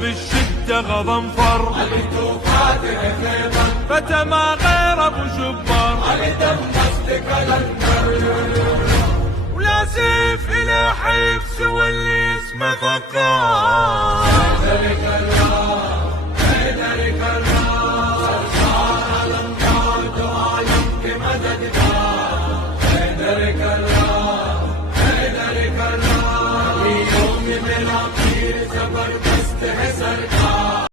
بالشدة غضنفر، علي توفاتر خيبر، فتى ما غير ابو جبار، علي دمشق قلندر، ولا سيف الى حيف سوى اللي اسمه فقار.